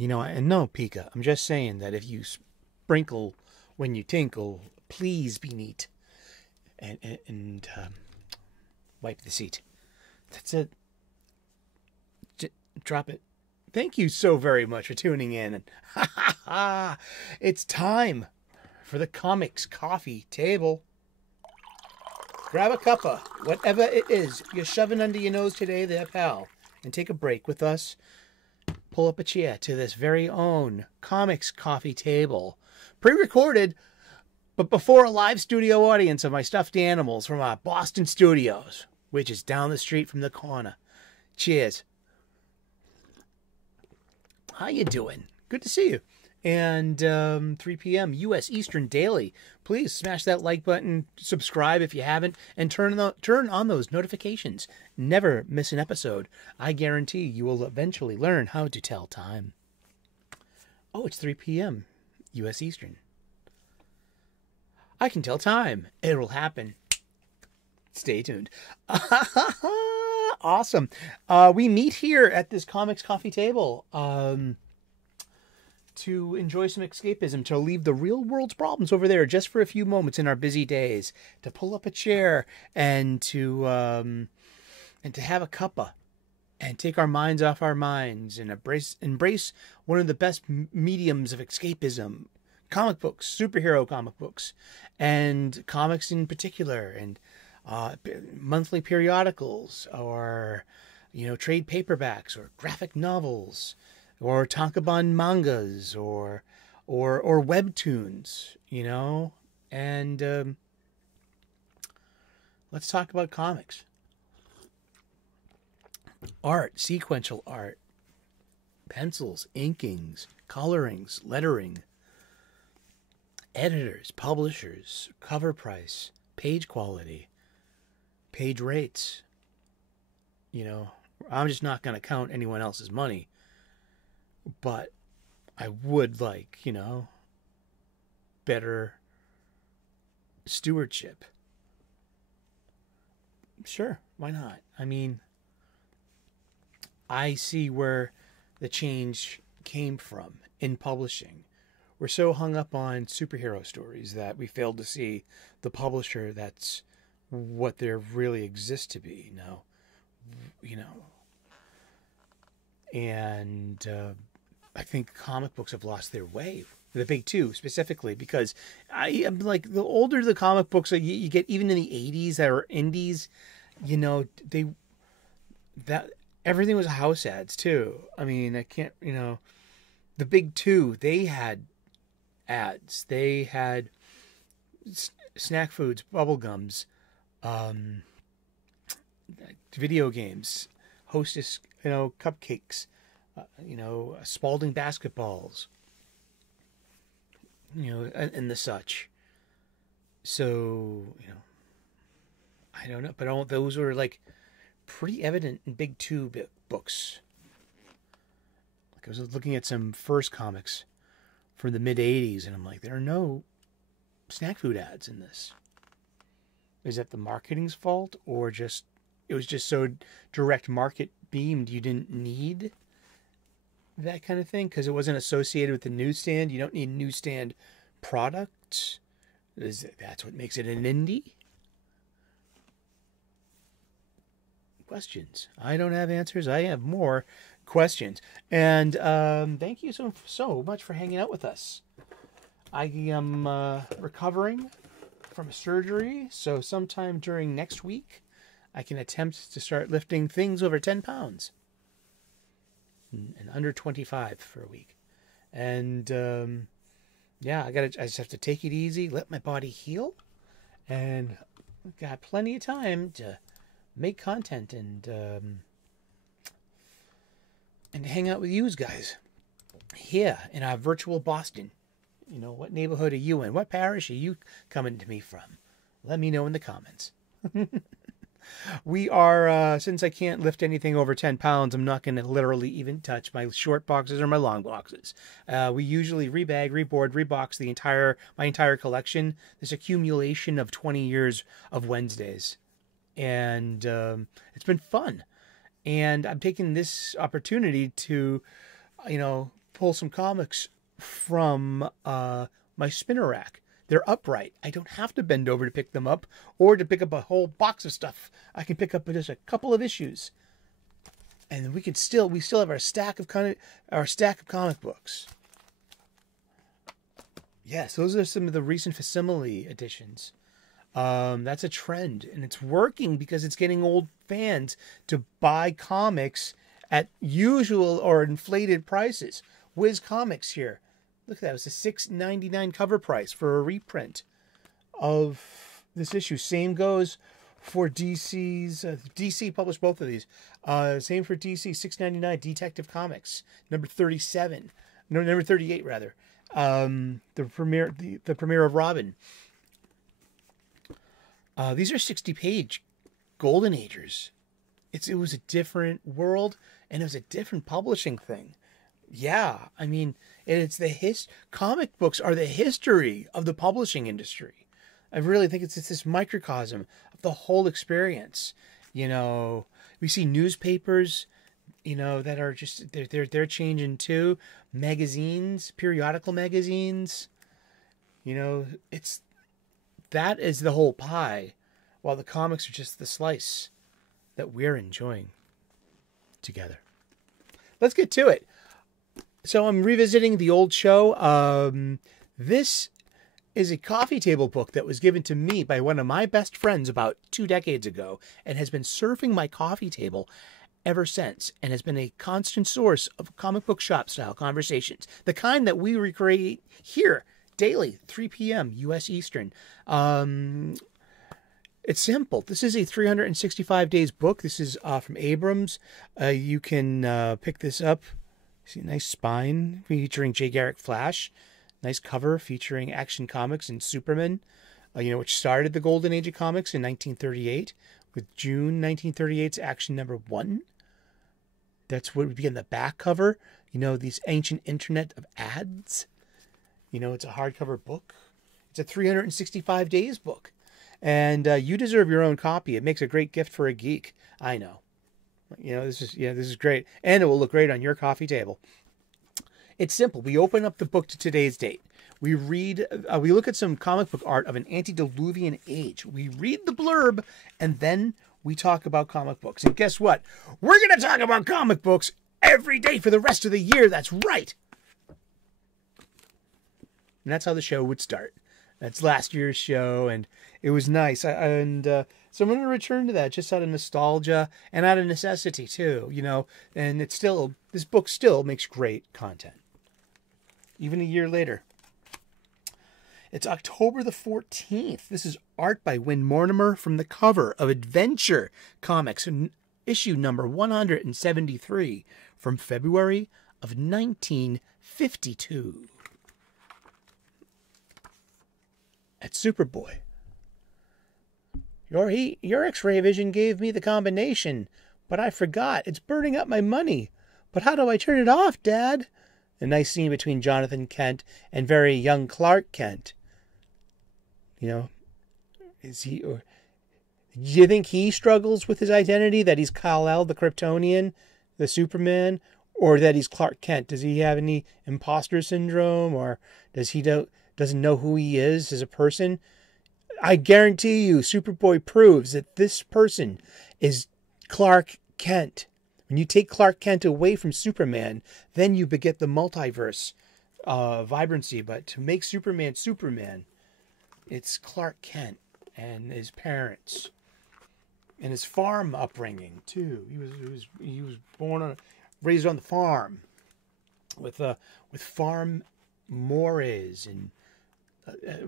And no, Pika, I'm just saying that if you sprinkle when you tinkle, please be neat and wipe the seat. That's it. Drop it. Thank you so very much for tuning in. It's time for the comics coffee table. Grab a cuppa, whatever it is you're shoving under your nose today there, pal, and take a break with us. Pull up a chair to this very own comics coffee table. Pre-recorded, but before a live studio audience of my stuffed animals from our Boston studios, which is down the street from the corner. Cheers. How you doing? Good to see you. And 3 p.m. U.S. Eastern daily. Please smash that like button, subscribe if you haven't, and turn on those notifications. Never miss an episode. I guarantee you will eventually learn how to tell time. Oh, it's 3 p.m. U.S. Eastern. I can tell time. It will happen. Stay tuned. Awesome. We meet here at this comics coffee table to enjoy some escapism, to leave the real world's problems over there just for a few moments in our busy days, to pull up a chair and to have a cuppa and take our minds off our minds and embrace one of the best mediums of escapism, comic books, superhero comic books, and comics in particular, and monthly periodicals, or trade paperbacks, or graphic novels, or tankobon mangas, or webtoons, and let's talk about comics. Art, sequential art, pencils, inkings, colorings, lettering, editors, publishers, cover price, page quality, page rates. I'm just not going to count anyone else's money, but I would like, better stewardship. Sure, why not? I mean, I see where the change came from in publishing. We're so hung up on superhero stories that we failed to see the publisher that's what they really exist to be now, and I think comic books have lost their way. The big two specifically, because I am like, the older the comic books you get, even in the 80s that are indies, that everything was house ads too. I mean, I can't, the big two, they had ads, they had snack foods, bubble gums, video games, Hostess, cupcakes, Spalding basketballs, and the such. So, I don't know, but all those were like pretty evident in big two books. Like, I was looking at some first comics from the mid 80s, and I'm like, there are no snack food ads in this. Is that the marketing's fault, or it was just so direct market beamed you didn't need that kind of thing because it wasn't associated with the newsstand? You don't need newsstand products. That's what makes it an indie? Questions. I don't have answers. I have more questions. And thank you so much for hanging out with us. I am recovering from a surgery, so sometime during next week I can attempt to start lifting things over 10 pounds and under 25 for a week. And I just have to take it easy, let my body heal, and got plenty of time to make content and hang out with you guys here in our virtual Boston. What neighborhood are you in? What parish are you coming to me from? Let me know in the comments. We are, since I can't lift anything over 10 pounds, I'm not going to literally even touch my short boxes or my long boxes. We usually rebag, reboard, rebox my entire collection. This accumulation of 20 years of Wednesdays. And it's been fun. And I'm taking this opportunity to, pull some comics from my spinner rack. They're upright. I don't have to bend over to pick them up or to pick up a whole box of stuff. I can pick up just a couple of issues. And we still have our stack of comic books. Yes, those are some of the recent facsimile editions. That's a trend, and it's working because it's getting old fans to buy comics at usual or inflated prices. Wiz Comics here. Look at that. It was a $6.99 cover price for a reprint of this issue. Same goes for DC's. DC published both of these. Same for DC, $6.99 Detective Comics, number 37. No, number 38 rather. The premiere of Robin. These are 60-page Golden Agers. It was a different world, and it was a different publishing thing. Yeah, I mean, it's comic books are the history of the publishing industry. I really think it's this microcosm of the whole experience. You know, we see newspapers, you know, that are just they're changing too. Magazines, periodical magazines. You know, that is the whole pie, while the comics are just the slice that we're enjoying together. Let's get to it. So I'm revisiting the old show. This is a coffee table book that was given to me by one of my best friends about 2 decades ago and has been surfing my coffee table ever since, and has been a constant source of comic book shop style conversations, the kind that we recreate here daily, 3 p.m. U.S. Eastern. It's simple. This is a 365 days book. This is from Abrams. You can pick this up. See a nice spine featuring J. Garrick Flash. Nice cover featuring Action Comics and Superman, which started the golden age of comics in 1938 with June 1938's Action #1. That's what would be in the back cover. These ancient internet of ads. It's a hardcover book. It's a 365 days book. And you deserve your own copy. It makes a great gift for a geek. I know. This is great. And it will look great on your coffee table. It's simple. We open up the book to today's date. We read, we look at some comic book art of an antediluvian age. We read the blurb, and then we talk about comic books. And guess what? We're going to talk about comic books every day for the rest of the year. That's right. And that's how the show would start. That's last year's show, and it was nice. So I'm going to return to that just out of nostalgia and out of necessity too, and this book still makes great content. Even a year later. It's October the 14th. This is art by Win Mortimer from the cover of Adventure Comics, issue number 173 from February of 1952. At Superboy. Your X-ray vision gave me the combination, but I forgot. It's burning up my money. But how do I turn it off, Dad? A nice scene between Jonathan Kent and very young Clark Kent. Do you think he struggles with his identity, that he's Kal-El, the Kryptonian, the Superman, or that he's Clark Kent? Does he have any imposter syndrome, or doesn't know who he is as a person? I guarantee you, Superboy proves that this person is Clark Kent. When you take Clark Kent away from Superman, then you beget the multiverse vibrancy. But to make Superman Superman, it's Clark Kent and his parents and his farm upbringing too. He was raised on the farm with farm mores and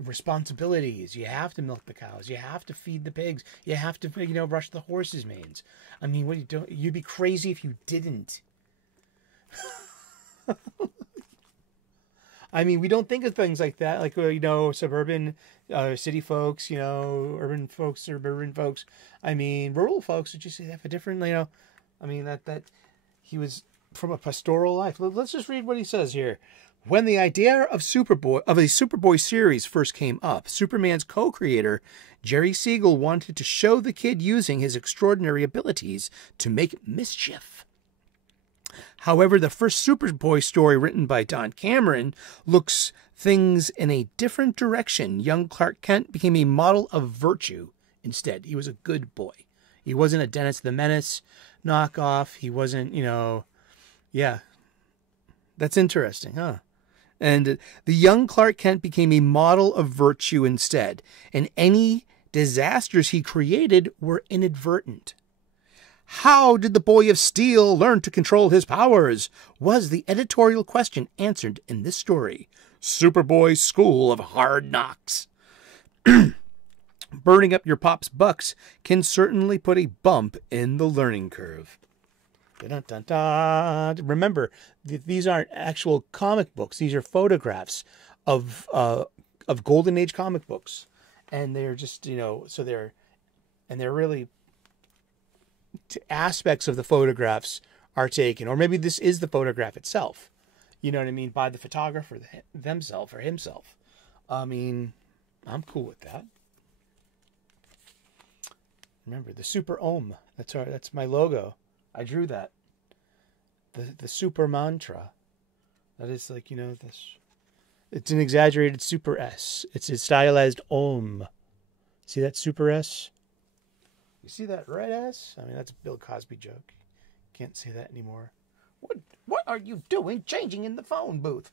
responsibilities. You have to milk the cows. You have to feed the pigs. You have to, brush the horses' manes. I mean, you'd be crazy if you didn't. I mean, we don't think of things like that, like, suburban, city folks, urban folks, suburban folks. I mean, rural folks would just have a different, that he was from a pastoral life. Let's just read what he says here. When the idea of a Superboy series first came up, Superman's co-creator, Jerry Siegel, wanted to show the kid using his extraordinary abilities to make mischief. However, the first Superboy story written by Don Cameron looks things in a different direction. Young Clark Kent became a model of virtue instead. He was a good boy. He wasn't a Dennis the Menace knockoff. He wasn't, yeah. That's interesting, huh? And the young Clark Kent became a model of virtue instead, and any disasters he created were inadvertent. How did the Boy of Steel learn to control his powers? Was the editorial question answered in this story. Superboy's School of Hard Knocks. Burning up your pop's bucks can certainly put a bump in the learning curve. Dun, dun, dun. Remember, these aren't actual comic books. These are photographs of Golden Age comic books. And they're just, they're really aspects of the photographs are taken. Or maybe this is the photograph itself. You know what I mean? By the photographer themselves or himself. I mean, I'm cool with that. Remember, the Super Ohm. That's my logo. I drew that. The super mantra. That is like, this. It's an exaggerated super S. It's a stylized Ohm. See that super S? You see that red S? I mean, that's a Bill Cosby joke. Can't say that anymore. What are you doing changing in the phone booth?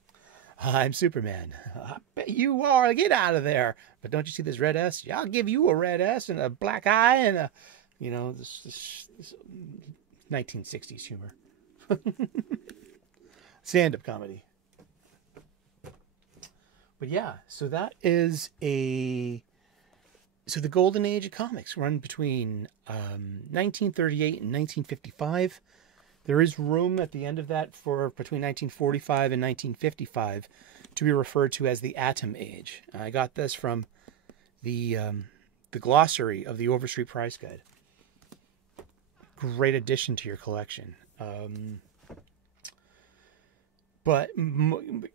I'm Superman. I bet you are. Get out of there. But don't you see this red S? Yeah, I'll give you a red S and a black eye and a, this 1960s humor. Stand-up comedy. But yeah, so that is so the golden age of comics run between 1938 and 1955. There is room at the end of that for between 1945 and 1955 to be referred to as the Atom Age. I got this from the glossary of the Overstreet Price Guide. Great addition to your collection. But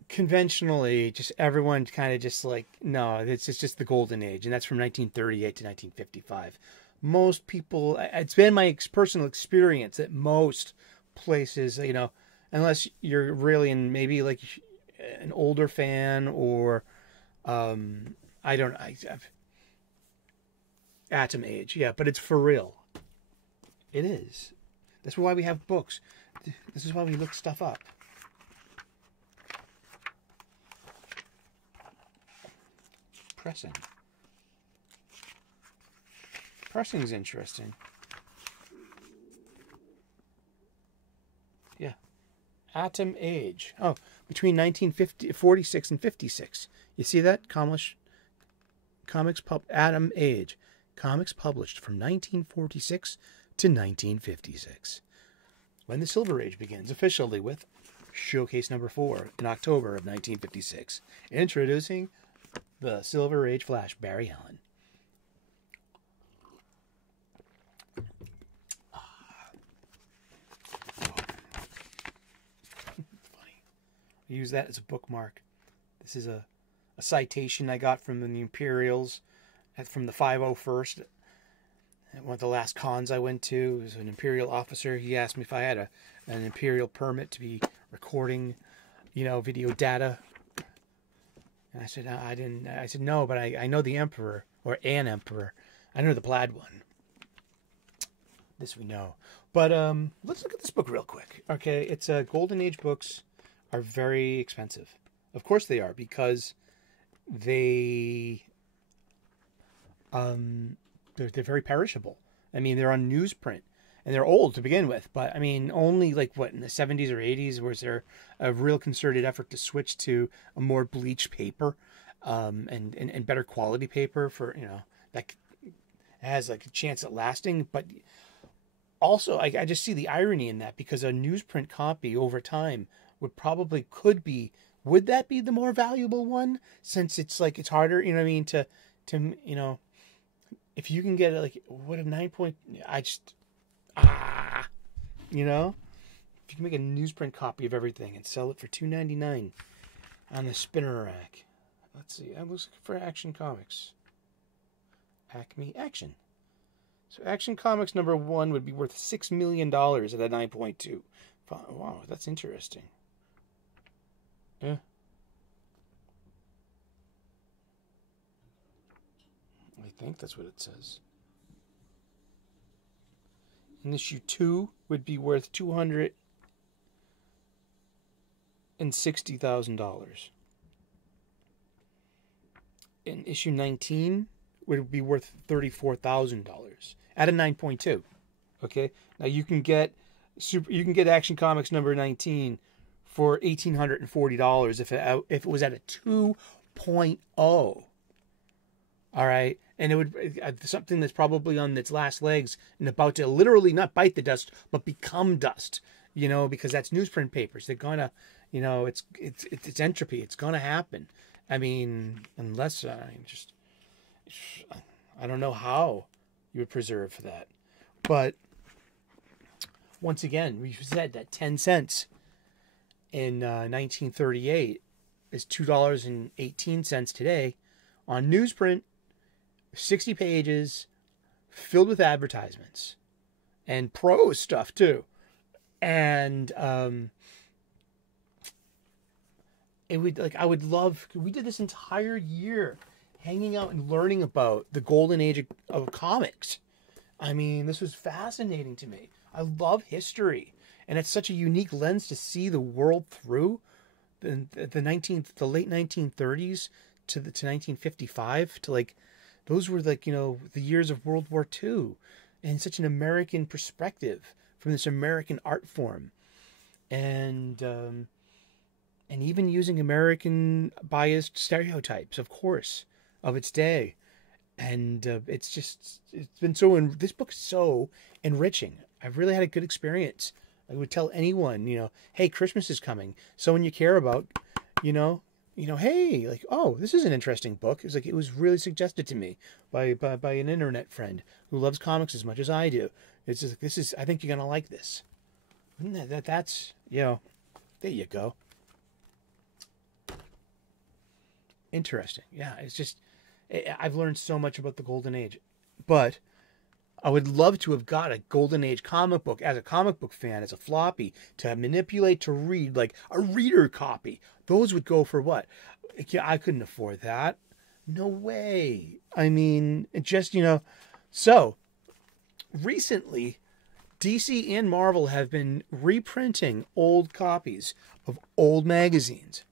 conventionally, just everyone kind of just like, no, it's just the golden age. And that's from 1938 to 1955. Most people, it's been my personal experience that most places, unless you're really in maybe like an older fan or, Atom Age. Yeah, but it's for real. It is. That's why we have books. This is why we look stuff up. Pressing. Pressing's interesting. Yeah. Atom Age. Oh, between 1946 and 56. You see that? Atom Age. Comics published from 1946 to 1956. When the Silver Age begins officially with Showcase number 4 in October of 1956. Introducing the Silver Age Flash, Barry Allen. Funny. I use that as a bookmark. This is a citation I got from the Imperials, from the 501st. One of the last cons I went to was an Imperial officer. He asked me if I had an Imperial permit to be recording, video data. And I said, I didn't. I said, no, but I know the Emperor, or an Emperor. I know the plaid one. This we know. But let's look at this book real quick. Okay, it's Golden Age books are very expensive. Of course they are, because they're very perishable. I mean, they're on newsprint. And they're old to begin with, but I mean, only in the 70s or 80s was there a real concerted effort to switch to a more bleached paper, and better quality paper for, that has a chance at lasting. But also, I just see the irony in that, because a newsprint copy over time would that be the more valuable one, since it's harder, to if you can get if you can make a newsprint copy of everything and sell it for $2.99 on the spinner rack. Let's see. I'm looking for Action Comics. Acme Action. So Action Comics number 1 would be worth $6 million at a 9.2. Wow, that's interesting. Yeah. I think that's what it says. And issue 2 would be worth $260,000. And issue 19 would be worth $34,000 at a 9.2. Okay, now you can get Action Comics number 19 for $1,840 if it was at a 2.0. All right, and it would something that's probably on its last legs and about to literally not bite the dust but become dust. You know, because that's newsprint papers. They're gonna, you know, it's entropy. It's gonna happen. I mean, unless I don't know how you would preserve for that. But once again, we said that 10 cents in 1938 is $2.18 today on newsprint, 60 pages, filled with advertisements and prose stuff too. And it would I would love. We did this entire year hanging out and learning about the golden age of comics. I mean, this was fascinating to me. I love history, and it's such a unique lens to see the world through. The late 1930s to 1955 to like, those were like, you know, the years of World War II, and such an American perspective from this American art form, and even using American biased stereotypes, of course, of its day. And it's been this book is so enriching. I've really had a good experience. I would tell anyone, you know, hey, Christmas is coming. Someone you care about, you know, hey, like, oh, this is an interesting book. It's like, it was really suggested to me by an internet friend who loves comics as much as I do. It's just, I think you're gonna like this. And that's, you know, there you go. Interesting. Yeah, it's just, I've learned so much about the Golden Age, but I would love to have got a Golden Age comic book as a comic book fan, as a floppy, to manipulate, to read, like a reader copy. Those would go for what? I couldn't afford that. No way. I mean, it just, you know, so recently DC and Marvel have been reprinting old copies of old magazines.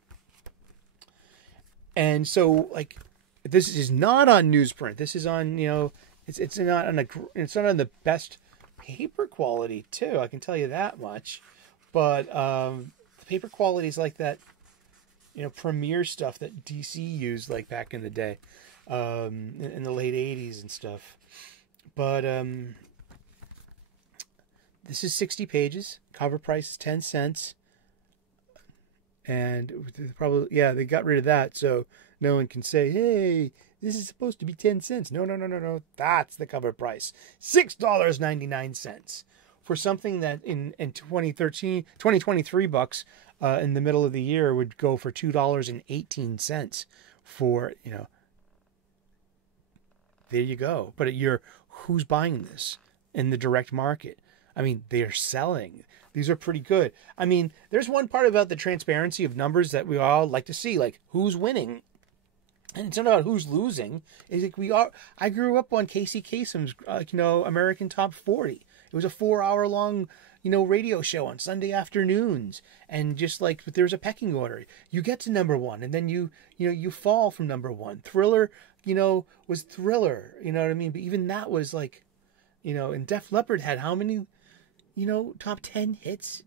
And so, like, this is not on newsprint. This is on, you know, it's not on the best paper quality too. I can tell you that much. But the paper quality is like that, you know, Premiere stuff that DC used like back in the day, in the late '80s and stuff. But this is 60 pages. Cover price is 10 cents. And probably, yeah, they got rid of that, so no one can say, hey, this is supposed to be 10 cents. No. That's the cover price. $6.99 for something that in 2023 bucks in the middle of the year would go for $2.18 for, you know, there you go. But who's buying this in the direct market? I mean, they're selling. These are pretty good. I mean, there's one part about the transparency of numbers that we all like to see, like who's winning. And it's not about who's losing. It's like I grew up on Casey Kasem's, you know, American Top 40. It was a 4-hour-long, you know, radio show on Sunday afternoons. And just like, but there's a pecking order. You get to number one, and then you fall from number one. Thriller, you know, was Thriller. You know what I mean? But even that was like, you know, and Def Leppard had how many, you know, top 10 hits?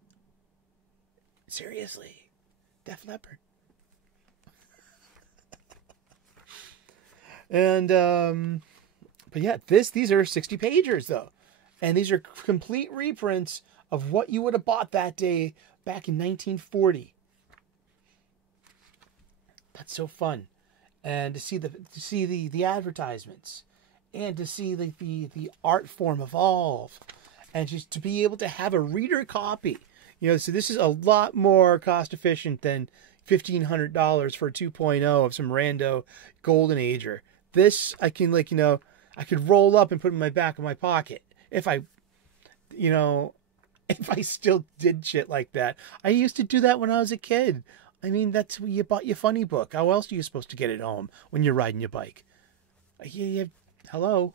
Seriously. Def Leppard. And, but yeah, these are 60 pagers though. And these are complete reprints of what you would have bought that day back in 1940. That's so fun. And to see the advertisements, and to see the art form evolve, and just to be able to have a reader copy. You know, so this is a lot more cost efficient than $1,500 for a 2.0 of some rando Golden Ager. This I can, like, you know, I could roll up and put in my back of my pocket if I, you know, if I still did shit like that. I used to do that when I was a kid. I mean, that's when you bought your funny book. How else are you supposed to get it home when you're riding your bike? Hello.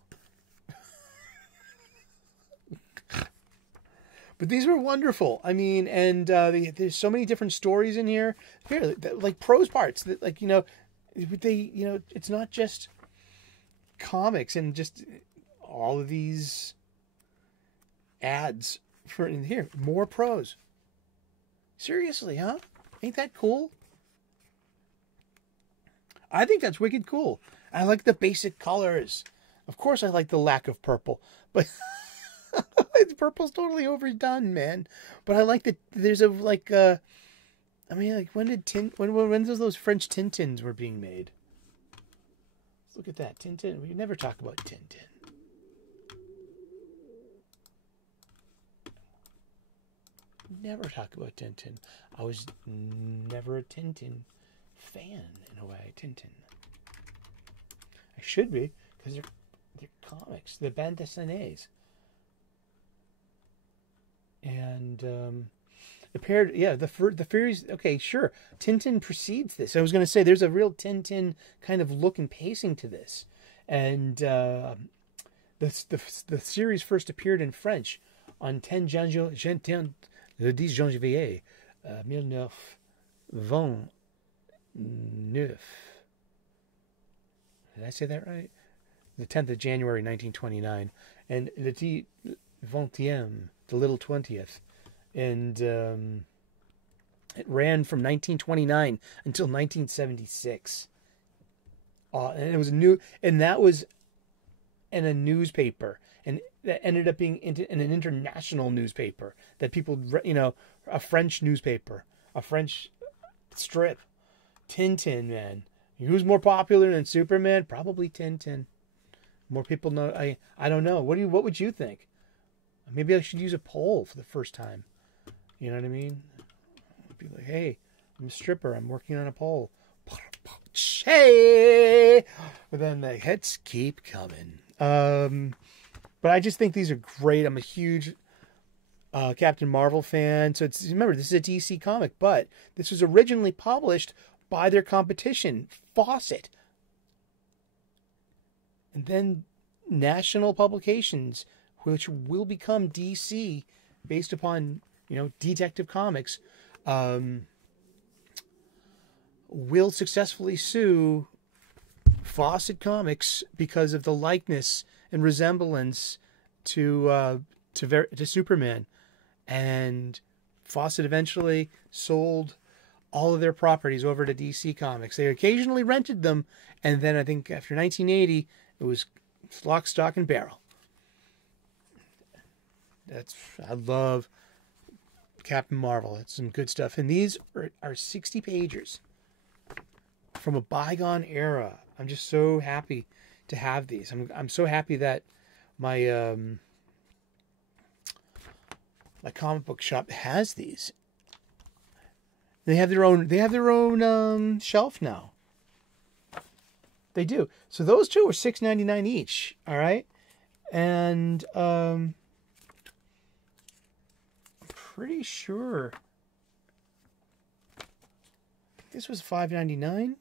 But these were wonderful. I mean, and there's so many different stories in here. Here, like prose parts that, like, it's not just comics and just all of these ads for in here. More prose. Seriously, huh? Ain't that cool? I think that's wicked cool. I like the basic colors. Of course, I like the lack of purple, but purple's totally overdone, man. But I like that there's when did those French Tintins were being made? Let's look at that. Tintin. We never talk about Tintin. Never talk about Tintin. I was never a Tintin fan, in a way. Tintin. I should be, because they're comics. They're bande dessinées. And the series. Okay, sure. Tintin precedes this. I was going to say there's a real Tintin kind of look and pacing to this, and the series first appeared in French on 10 janvier 1929. Did I say that right? The 10th of January 1929, and le 20e. The little 20th, and it ran from 1929 until 1976. And it was that was in a newspaper, and that ended up being in an international newspaper that people, a French newspaper, a French strip. Tintin, man. Who's more popular than Superman? Probably Tintin. More people know. I don't know. What would you think? Maybe I should use a poll for the first time. You know what I mean? Be like, hey, I'm a stripper. I'm working on a poll. Hey! But then the hits keep coming. But I just think these are great. I'm a huge Captain Marvel fan. So remember, this is a DC comic, but this was originally published by their competition, Fawcett. And then National Publications, which will become DC based upon, Detective Comics, will successfully sue Fawcett Comics because of the likeness and resemblance to Superman. And Fawcett eventually sold all of their properties over to DC Comics. They occasionally rented them, and then I think after 1980, it was lock, stock, and barrel. I love Captain Marvel. It's some good stuff. And these are 60 pages from a bygone era. I'm just so happy to have these. I'm so happy that my my comic book shop has these. They have their own shelf now. They do. So those two are $6.99 each. All right, and pretty sure this was $5.99.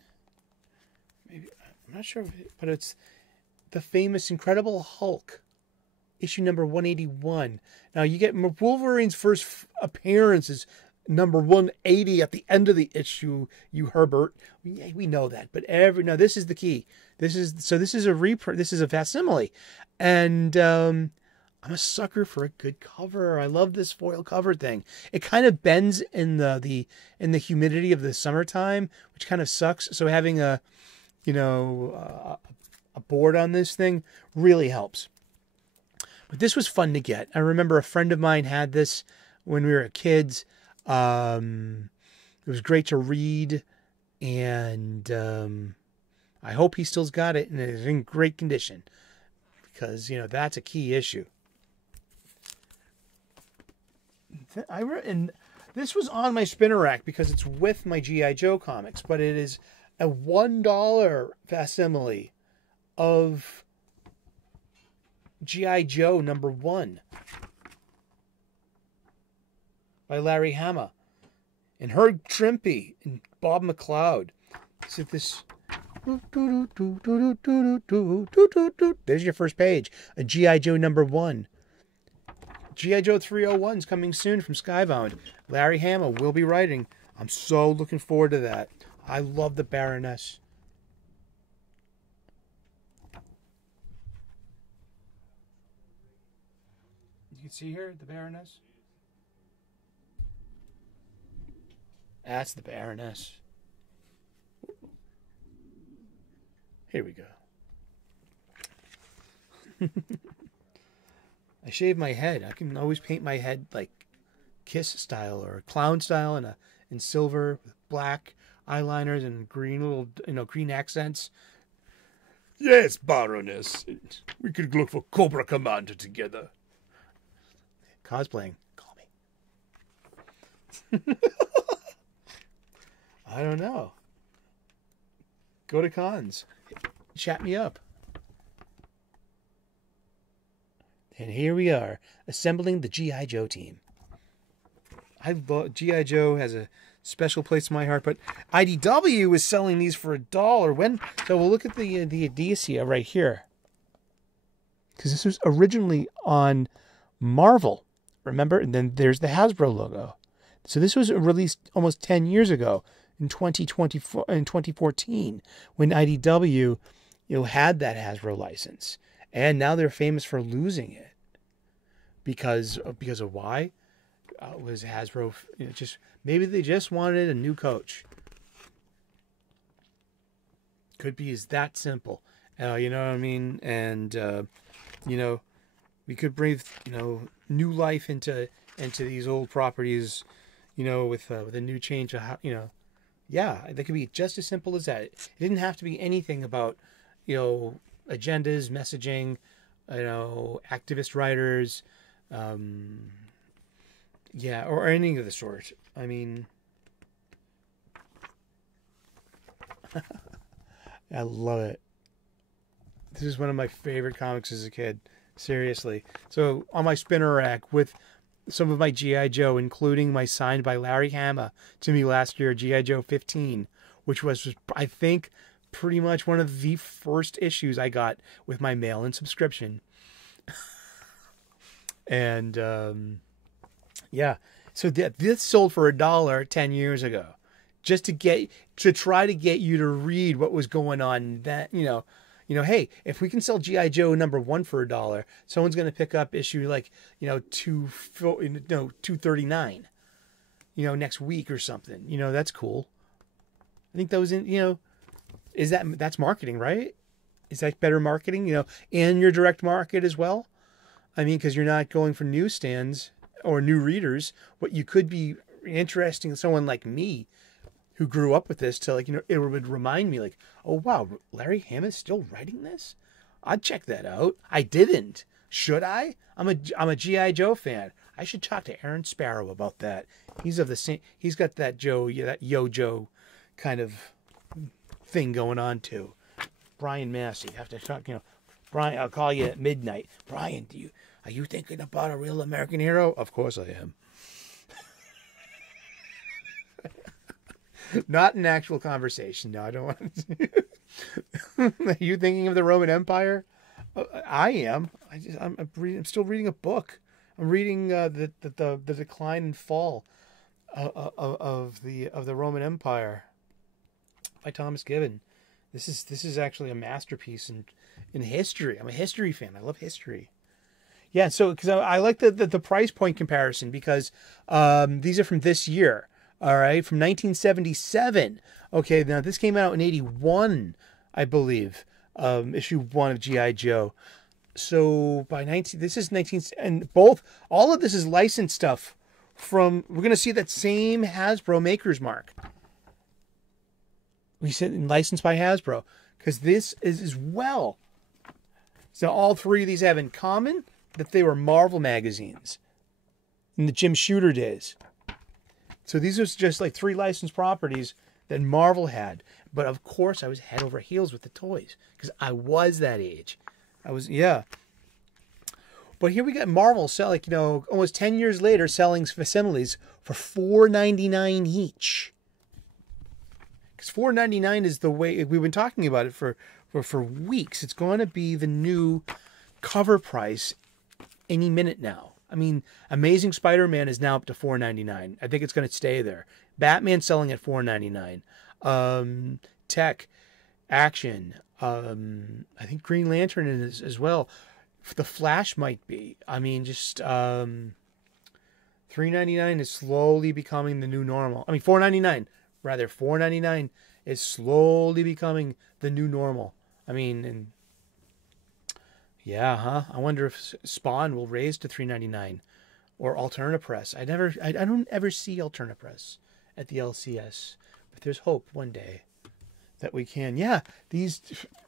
Maybe, I'm not sure, but it's the famous Incredible Hulk, issue number 181. Now you get Wolverine's first appearance is number 180 at the end of the issue. You Herbert, we know that, but now this is the key. This is a reprint. This is a facsimile, and I'm a sucker for a good cover. I love this foil cover thing. It kind of bends in the humidity of the summertime, which kind of sucks. So having a board on this thing really helps. But this was fun to get. I remember a friend of mine had this when we were kids. It was great to read, and I hope he still's got it and it's in great condition, because that's a key issue. And this was on my spinner rack because it's with my G.I. Joe comics, but it is a $1 facsimile of G.I. Joe number 1. by Larry Hama and Herb Trimpe and Bob McLeod. So this. There's your first page. A G.I. Joe #1. G.I. Joe 301 is coming soon from Skybound. Larry Hama will be writing. I'm so looking forward to that. I love the Baroness. You can see here the Baroness. That's the Baroness. Here we go. I shave my head. I can always paint my head like Kiss style or clown style in silver with black eyeliners and green little, green accents. Yes, Baroness. We could look for Cobra Commander together. Cosplaying. Call me. I don't know. Go to cons. Chat me up. And here we are, assembling the G.I. Joe team. I love G.I. Joe has a special place in my heart, but IDW is selling these for $1. So we'll look at the Adicia right here. Because this was originally on Marvel, remember? And then there's the Hasbro logo. So this was released almost 10 years ago in 2014 when IDW had that Hasbro license. And now they're famous for losing it. Because of why? Was Hasbro just maybe they just wanted a new coach. Could be is that simple. You know what I mean? And we could breathe new life into these old properties, with a new change of how, yeah, that could be just as simple as that. It didn't have to be anything about agendas, messaging, activist writers, or anything of the sort. I mean, I love it. This is one of my favorite comics as a kid. Seriously. So on my spinner rack with some of my G.I. Joe, including my signed by Larry Hama to me last year, G.I. Joe 15, which was, I think, pretty much one of the first issues I got with my mail-in subscription. And, so this sold for $1 10 years ago, just to try to get you to read what was going on. That, hey, if we can sell G.I. Joe #1 for $1, someone's going to pick up issue 239, next week or something. That's cool. I think that was that's marketing, right? Is that better marketing, and your direct market as well? I mean, because you're not going for newsstands or new readers. What you could be interesting to someone like me who grew up with this to it would remind me oh wow, Larry Hama is still writing this? I'd check that out. I didn't. Should I? I'm a G.I. Joe fan. I should talk to Aaron Sparrow about that. He's of the same. He's got that that Joe kind of thing going on too. Brian Massey. Have to talk. Brian. I'll call you at midnight. Brian, are you thinking about a real American hero? Of course I am. Not an actual conversation. No, I don't want to. Are you thinking of the Roman Empire? I am. I'm still reading a book. I'm reading the decline and fall of the Roman Empire by Thomas Gibbon. This is actually a masterpiece in history. I'm a history fan. I love history. Yeah, so because I like the price point comparison because these are from this year. All right, from 1977. Okay, now this came out in 81, I believe. Issue 1 of G.I. Joe. So by 19, this is 19, and all of this is licensed stuff from. We're gonna see that same Hasbro Maker's Mark. We said licensed by Hasbro because this is as well. So all three of these have in common that they were Marvel magazines in the Jim Shooter days. So these are just like 3 licensed properties that Marvel had. But of course, I was head over heels with the toys because I was that age. But here we got Marvel selling, almost 10 years later, selling facsimiles for $4.99 each. Because $4.99 is the way we've been talking about it for weeks. It's going to be the new cover price any minute now. I mean, Amazing Spider-Man is now up to $4.99. I think it's going to stay there. Batman selling at $4.99. Tech, Action. I think Green Lantern is as well. The Flash might be. I mean, just $3.99 is slowly becoming the new normal. I mean, $4.99 rather. $4.99 is slowly becoming the new normal. I mean, and yeah, huh? I wonder if Spawn will raise to $3.99 or Alterna Press. I don't ever see Alterna Press at the LCS, but there's hope one day that we can. Yeah,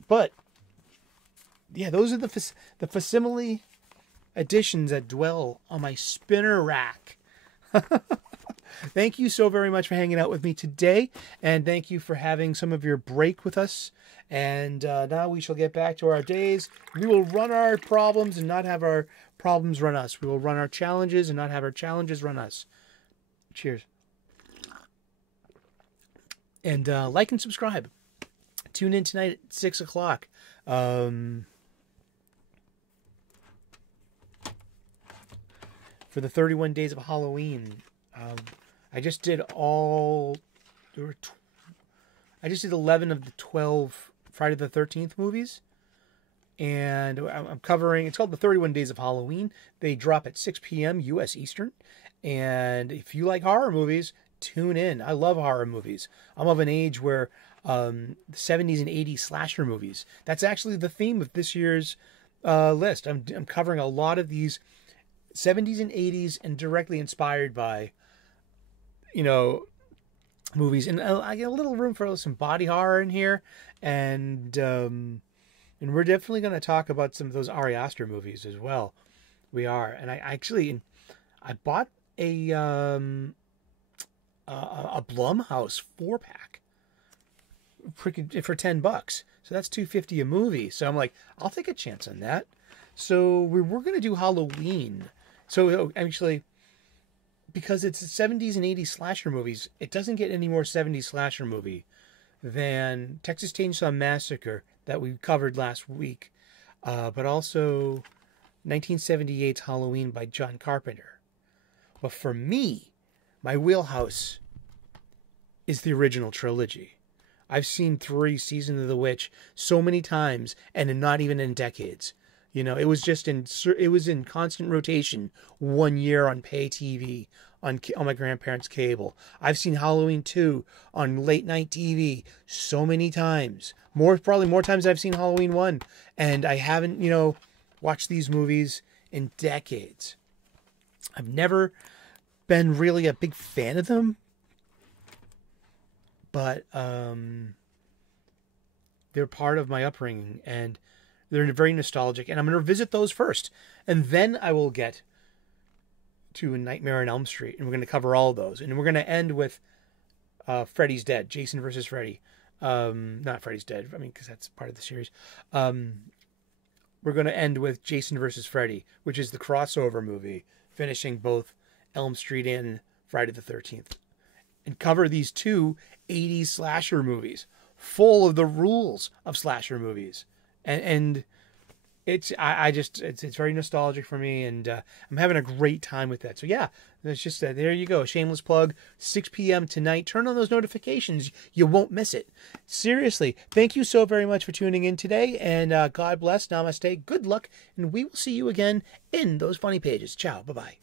but yeah, those are the facsimile editions that dwell on my spinner rack. Thank you so very much for hanging out with me today, and thank you for having some of your break with us. And now we shall get back to our days. We will run our problems and not have our problems run us. We will run our challenges and not have our challenges run us. Cheers. And like and subscribe. Tune in tonight at 6 o'clock. For the 31 Days of Halloween. I just did I just did 11 of the 12 Friday the 13th movies. And I'm covering, it's called the 31 Days of Halloween. They drop at 6 p.m. U.S. Eastern. And if you like horror movies, tune in. I love horror movies. I'm of an age where the 70s and 80s slasher movies. That's actually the theme of this year's list. I'm covering a lot of these 70s and 80s and directly inspired by, movies. And I get a little room for some body horror in here. And we're definitely going to talk about some of those Ari Aster movies as well. We are. And I bought a Blumhouse 4-pack for $10. So that's $2.50 a movie. So I'm like, I'll take a chance on that. So we're going to do Halloween. So actually, because it's 70s and 80s slasher movies, it doesn't get any more 70s slasher movie than Texas Chainsaw Massacre that we covered last week, but also 1978's Halloween by John Carpenter. But for me, my wheelhouse is the original trilogy. I've seen 3 Season of the Witch so many times, and not even in decades. It was in constant rotation 1 year on pay TV on my grandparents' cable. I've seen Halloween 2 on late night TV so many times. Probably more times than I've seen Halloween 1. And I haven't, watched these movies in decades. I've never been really a big fan of them. But they're part of my upbringing, and they're very nostalgic, and I'm going to revisit those first. And then I will get to A Nightmare on Elm Street, and we're going to cover all of those. And we're going to end with Freddy's Dead, Jason versus Freddy. Not Freddy's Dead, because that's part of the series. We're going to end with Jason versus Freddy, which is the crossover movie, finishing both Elm Street and Friday the 13th. And cover these 2 80s slasher movies, full of the rules of slasher movies. And it's very nostalgic for me, and I'm having a great time with that. So yeah, that's just there you go, a shameless plug. 6 p.m. tonight. Turn on those notifications. You won't miss it. Seriously, thank you so very much for tuning in today, and God bless. Namaste. Good luck, and we will see you again in those funny pages. Ciao. Bye bye.